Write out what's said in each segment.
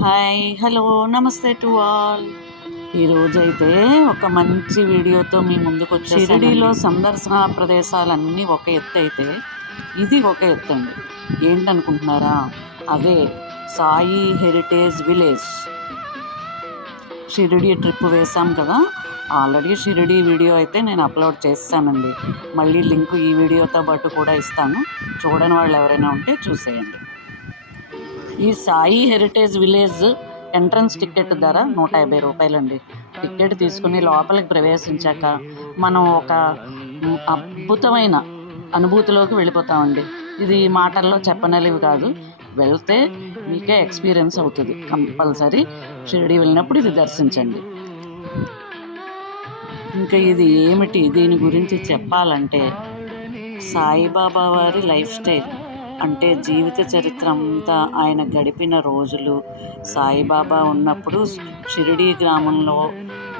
Hi hello నమస్తే to all ఈరోజైతే ఒక మంచి వీడియోతో మీ ముందుకు వచ్చి షిరిడీలో సందర్శన ప్రదేశాలన్నీ ఒక ఎత్తు అయితే ఇది ఒక ఎత్తు అండి. ఏంటనుకుంటున్నారా? అదే Sai heritage village. Shirdi trip వేసాం కదా ఆల్రెడీ షిరిడి వీడియో అయితే నేను అప్లోడ్ చేస్తానండి. మళ్ళీ లింక్ ఈ వీడియోతో పాటు కూడా ఇస్తాను. చూడని వాళ్ళు ఎవరైనా ఉంటే చూసేయండి. ఈ Sai heritage village entrance ticket ధర నూట యాభై రూపాయలండి. టికెట్ తీసుకుని లోపలికి ప్రవేశించాక మనం ఒక అద్భుతమైన అనుభూతిలోకి వెళ్ళిపోతామండి. ఇది మాటల్లో చెప్పనలివి కాదు. వెళ్తే మీకే ఎక్స్పీరియన్స్ అవుతుంది. కంపల్సరీ షిరిడి వెళ్ళినప్పుడు ఇది దర్శించండి. ఇంకా ఇది ఏమిటి? దీని గురించి చెప్పాలంటే సాయిబాబా వారి లైఫ్ స్టైల్. అంటే జీవిత చరిత్ర అంతా ఆయన గడిపిన రోజులు. సాయిబాబా ఉన్నప్పుడు షిరిడీ గ్రామంలో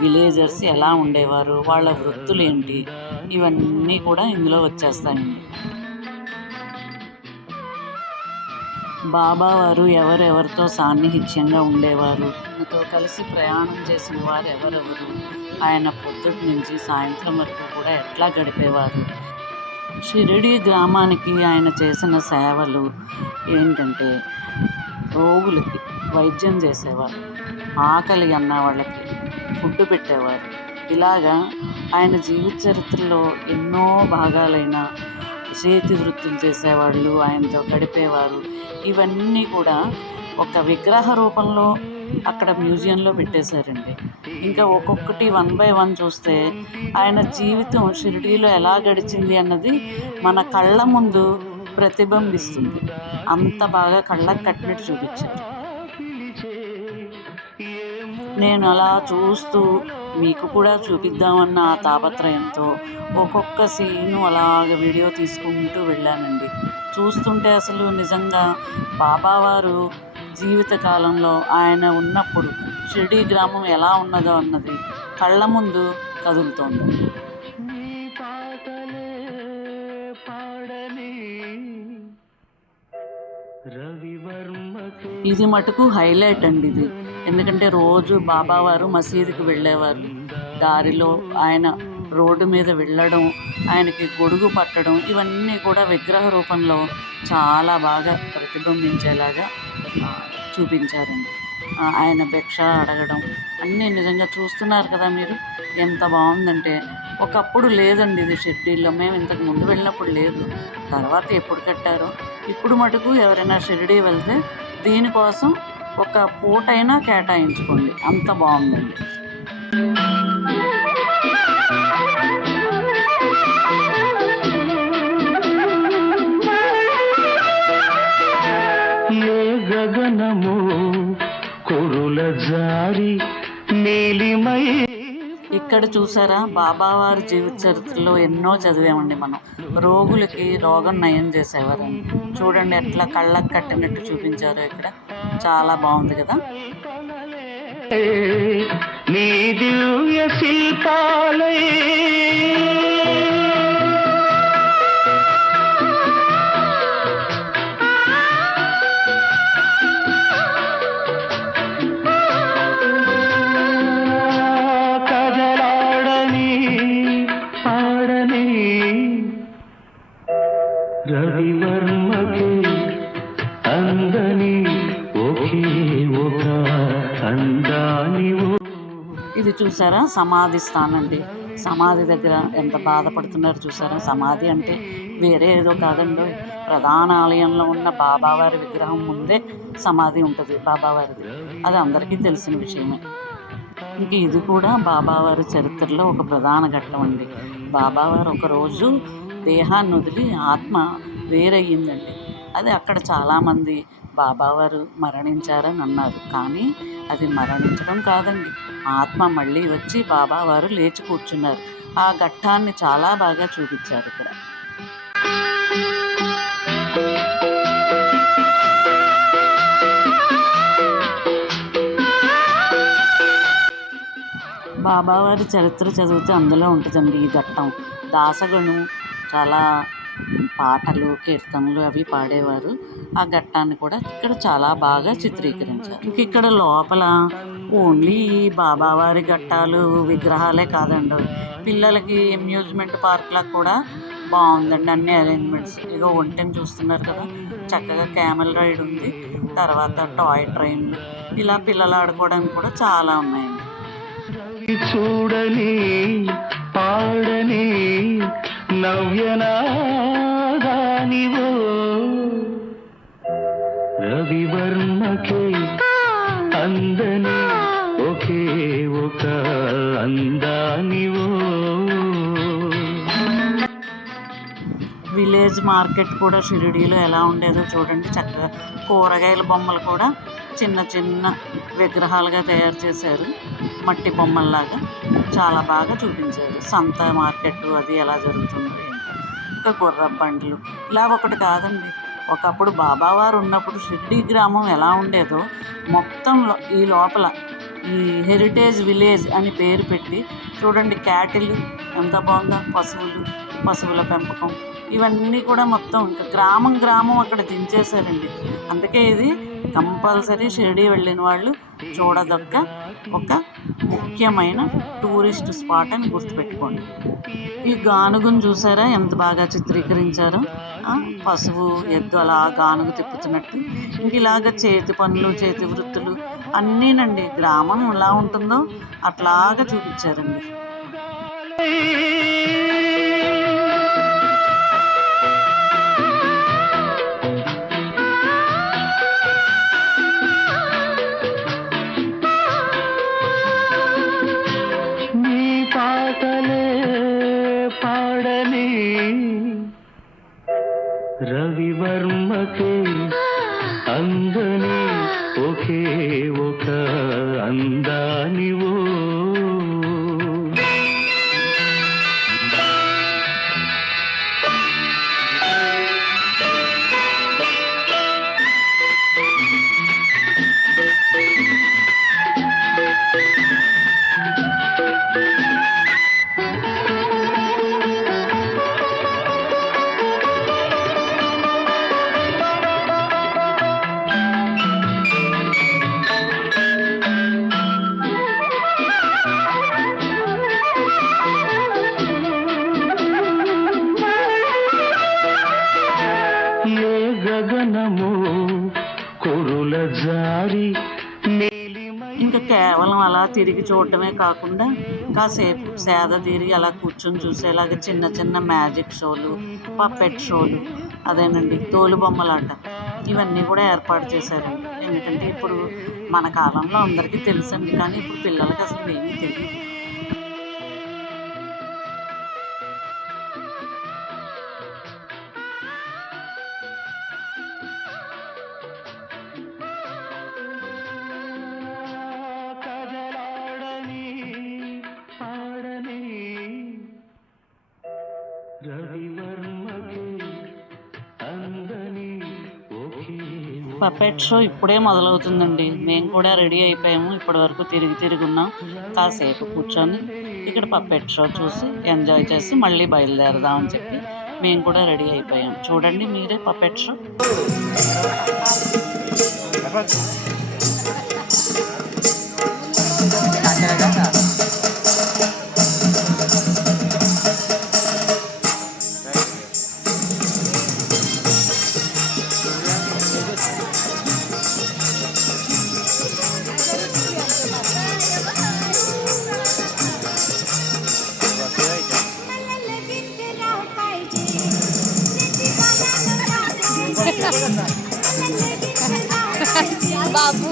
విలేజర్స్ ఎలా ఉండేవారు? వాళ్ళ వృత్తులు ఏంటి ఇవన్నీ కూడా ఇందులో వచ్చేస్తాయండి. బాబా వారు ఎవరెవరితో సాన్నిహిత్యంగా ఉండేవారు? ఆయనతో కలిసి ప్రయాణం చేసిన వారు ఎవరెవరు ఆయన పొద్దుటి నుంచి సాయంత్రం వరకు కూడా ఎట్లా గడిపేవారు? షిరిడి గ్రామానికి ఆయన చేసిన సేవలు ఏంటంటే రోగులకి వైద్యం చేసేవారు ఆకలి అన్న వాళ్ళకి ఫుడ్ పెట్టేవారు. ఇలాగా ఆయన జీవిత చరిత్రలో ఎన్నో భాగాలైన చేతి వృత్తులు చేసేవాళ్ళు ఆయనతో గడిపేవారు. ఇవన్నీ కూడా ఒక విగ్రహ రూపంలో అక్కడ మ్యూజియంలో పెట్టేశారండి. ఇంకా ఒక్కొక్కటి వన్ బై వన్ చూస్తే ఆయన జీవితం షిరిడీలో ఎలా గడిచింది అన్నది మన కళ్ళ ముందు ప్రతిబింబిస్తుంది. అంత బాగా కళ్ళకు కట్టినట్టు చూపించారు. నేను అలా చూస్తూ మీకు కూడా చూపిద్దామన్న ఆ తాపత్రయంతో ఒక్కొక్క సీను అలాగ వీడియో తీసుకుంటూ వెళ్ళానండి. చూస్తుంటే అసలు నిజంగా బాబావారు జీవితకాలంలో ఆయన ఉన్నప్పుడు షిరిడీ గ్రామం ఎలా ఉన్నదో అన్నది కళ్ళ ముందు కదులుతోంది. ఇది మటుకు హైలైట్ అండి ఇది. ఎందుకంటే రోజు బాబావారు మసీదుకి వెళ్ళేవారు. దారిలో ఆయన రోడ్డు మీద వెళ్ళడం ఆయనకి గొడుగు పట్టడం ఇవన్నీ కూడా విగ్రహ రూపంలో చాలా బాగా ప్రతిబింబించేలాగా చూపించారండి. ఆయన భిక్ష అడగడం అన్నీ నిజంగా చూస్తున్నారు కదా మీరు? ఎంత బాగుందంటే ఒకప్పుడు లేదండి ఇది షిర్డీలో మేము ఇంతకు ముందు వెళ్ళినప్పుడు లేదు. తర్వాత ఎప్పుడు కట్టారో? ఇప్పుడు మటుకు ఎవరైనా షిరిడీ వెళ్తే దీనికోసం ఒక పూటైనా కేటాయించుకోండి. అంత బాగుందండి. ఇక్కడ చూసారా? బాబావారి జీవిత చరిత్రలో ఎన్నో చదివామండి మనం. రోగులకి రోగం నయం చేసేవారండి. చూడండి ఎట్లా కళ్ళకు కట్టినట్టు చూపించారు ఇక్కడ. చాలా బాగుంది కదా? నీ దివ్య శిల్పాలై రవివర్మకి అందని ఒకే ఒక అందాని ఇది చూసారా? సమాధి స్థానం అండి సమాధి దగ్గర ఎంత బాధపడుతున్నారు చూసారా? సమాధి అంటే వేరే ఏదో కాదండి. ప్రధాన ఆలయంలో ఉన్న బాబావారి విగ్రహం ముందే సమాధి ఉంటుంది బాబావారిది. అది అందరికీ తెలిసిన విషయమే. ఇంక ఇది కూడా బాబావారి చరిత్రలో ఒక ప్రధాన ఘట్టం అండి బాబావారు ఒకరోజు దేహాన్ని వదిలి ఆత్మ వేరయ్యిందండి. అది అక్కడ చాలామంది బాబావారు మరణించారని అన్నారు. కానీ అది మరణించడం కాదండి. ఆత్మ మళ్ళీ వచ్చి బాబావారు లేచి కూర్చున్నారు. ఆ ఘట్టాన్ని చాలా బాగా చూపించారు ఇక్కడ. బాబావారి చరిత్ర చదివితే అందులో ఉంటుందండి ఈ ఘట్టం. దాసగను చాలా పాటలు కీర్తనలు అవి పాడేవారు. ఆ ఘట్టాన్ని కూడా ఇక్కడ చాలా బాగా చిత్రీకరించారు. ఇంక ఇక్కడ లోపల ఓన్లీ బాబావారి ఘట్టాలు విగ్రహాలే కాదండి పిల్లలకి అమ్యూజ్మెంట్ పార్క్లకు కూడా బాగుందండి అన్ని అరేంజ్మెంట్స్ ఇక ఒంటిని చూస్తున్నారు కదా చక్కగా క్యామెల్ రైడ్ ఉంది తర్వాత టాయ్ ట్రైన్లు ఇలా పిల్లలు ఆడుకోవడానికి కూడా చాలా ఉన్నాయండి. చూడని పాడని నవ్యనాదానివో రవివర్మకే అందని ఒకే ఒక అందానివో. విలేజ్ మార్కెట్ కూడా షిరిడీలో ఎలా ఉండేదో చూడండి చక్కగా. కూరగాయల బొమ్మలు కూడా చిన్న చిన్న విగ్రహాలుగా తయారు చేశారు. మట్టి బొమ్మల్లాగా చాలా బాగా చూపించారు. సంత మార్కెట్ అది ఎలా జరుగుతుందో ఏంటో. ఇంకా గుర్ర బండ్లు. ఇలా ఒకటి కాదండి. ఒకప్పుడు బాబావారు ఉన్నప్పుడు షిర్డీ గ్రామం ఎలా ఉండేదో మొత్తం ఈ లోపల ఈ హెరిటేజ్ విలేజ్ అని పేరు పెట్టి చూడండి క్యాటిల్ ఎంత బాగుందో పశువులు పశువుల పెంపకం. ఇవన్నీ కూడా మొత్తం ఇంకా గ్రామం గ్రామం అక్కడ దించేశారండి. అందుకే ఇది కంపల్సరీ షిరిడి వెళ్ళిన వాళ్ళు చూడదగ్గ ఒక ముఖ్యమైన టూరిస్ట్ స్పాట్ అని గుర్తుపెట్టుకోండి. ఈ గానుగును చూసారా? ఎంత బాగా చిత్రీకరించారో? పశువు ఎద్దు అలా గానుగు తిప్పుతున్నట్టు. ఇంక ఇలాగ చేతి పనులు చేతి వృత్తులు అన్నీనండి. గ్రామం ఎలా ఉంటుందో అట్లాగా చూపించారండి. రవివర్మకే అందని ఒకే ఒక అందానివో గగనము కొరుల జారి ఇంకా కేవలం అలా తిరిగి చూడటమే కాకుండా కాసేపు సేద తీరి అలా కూర్చొని చూసేలాగా చిన్న చిన్న మ్యాజిక్ షోలు పప్పెట్ షోలు అదేనండి తోలు బొమ్మలాట. ఇవన్నీ కూడా ఏర్పాటు చేశారండి ఎందుకంటే ఇప్పుడు మన కాలంలో అందరికీ తెలుసండి కానీ ఇప్పుడు పిల్లలకి అసలు ఏమీ తెలియదు. పపెట్ షో ఇప్పుడే మొదలవుతుందండి. మేము కూడా రెడీ అయిపోయాము. ఇప్పటి వరకు తిరిగి తిరిగి ఉన్నాం. కాసేపు కూర్చొని ఇక్కడ పపెట్ షో చూసి ఎంజాయ్ చేసి మళ్ళీ బయలుదేరదామని చెప్పి మేము కూడా రెడీ అయిపోయాం. చూడండి మీరే పపెట్ షో बाबू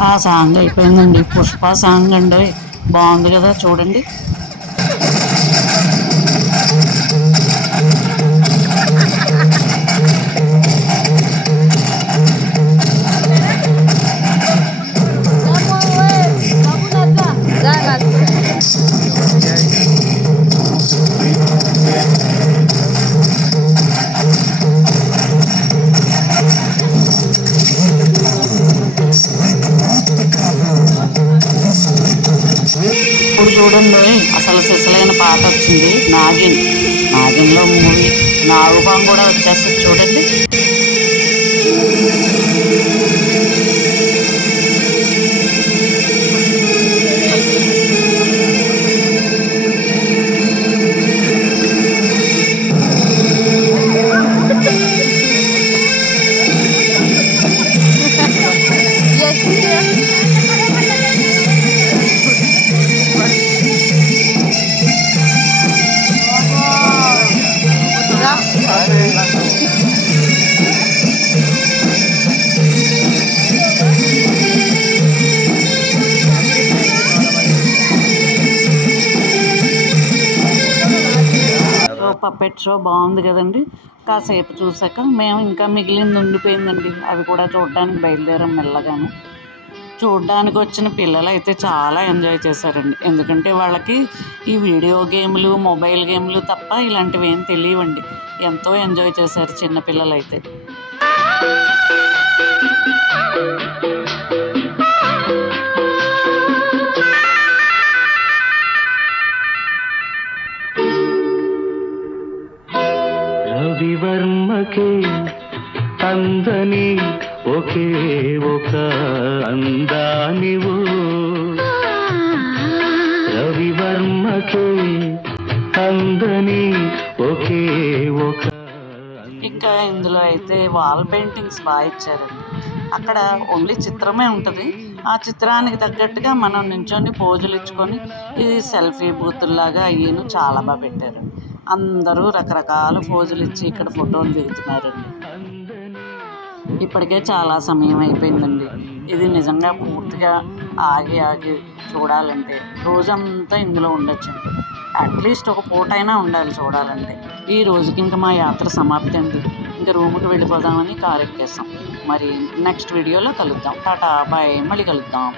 ఆ సాంగ్ అయిపోయిందండి పుష్ప సాంగ్ అండి బాగుంది కదా చూడండి చూడండి. అసలు సిసలైన పాట వచ్చింది. నాగిన్. నాగిన్లో మూవీ. నాగుపాం కూడా వచ్చేస్తుంది చూడండి. పప్పెట్ షో బాగుంది కదండి. కాసేపు చూసాక మేము ఇంకా మిగిలింది ఉండిపోయిందండి. అవి కూడా చూడడానికి బయలుదేరాం మెల్లగాను. చూడడానికి వచ్చిన పిల్లలు అయితే చాలా ఎంజాయ్ చేశారండి. ఎందుకంటే వాళ్ళకి ఈ వీడియో గేమ్లు మొబైల్ గేమ్లు తప్ప ఇలాంటివి ఏం తెలియవండి. ఎంతో ఎంజాయ్ చేశారు చిన్న అయితే ఒకే అందని ఒకే ఒక అందానివు. రవివర్మకే అందని ఒకే ఒక ఇంకా ఇందులో అయితే వాల్ పెయింటింగ్స్ బాగా ఇచ్చారండి. అక్కడ ఓన్లీ చిత్రమే ఉంటుంది. ఆ చిత్రానికి తగ్గట్టుగా మనం నించొని పోజులు ఇచ్చుకొని ఇది సెల్ఫీ బూతుల్లాగా అయ్యను చాలా బాగా పెట్టారు. అందరూ రకరకాల పోజులు ఇచ్చి ఇక్కడ ఫోటోలు దిగుతున్నారండి. ఇప్పటికే చాలా సమయం అయిపోయిందండి. ఇది నిజంగా పూర్తిగా ఆగి ఆగి చూడాలంటే రోజంతా ఇందులో ఉండొచ్చండి. అట్లీస్ట్ ఒక పూట అయినా ఉండాలి చూడాలంటే. ఈ రోజుకి ఇంకా మా యాత్ర సమాప్తి అండి. ఇంకా రూమ్కి వెళ్ళిపోదామని కారు ఎక్కేస్తాం మరి నెక్స్ట్ వీడియోలో కలుద్దాం. Tata bye. మళ్ళీ కలుద్దాం.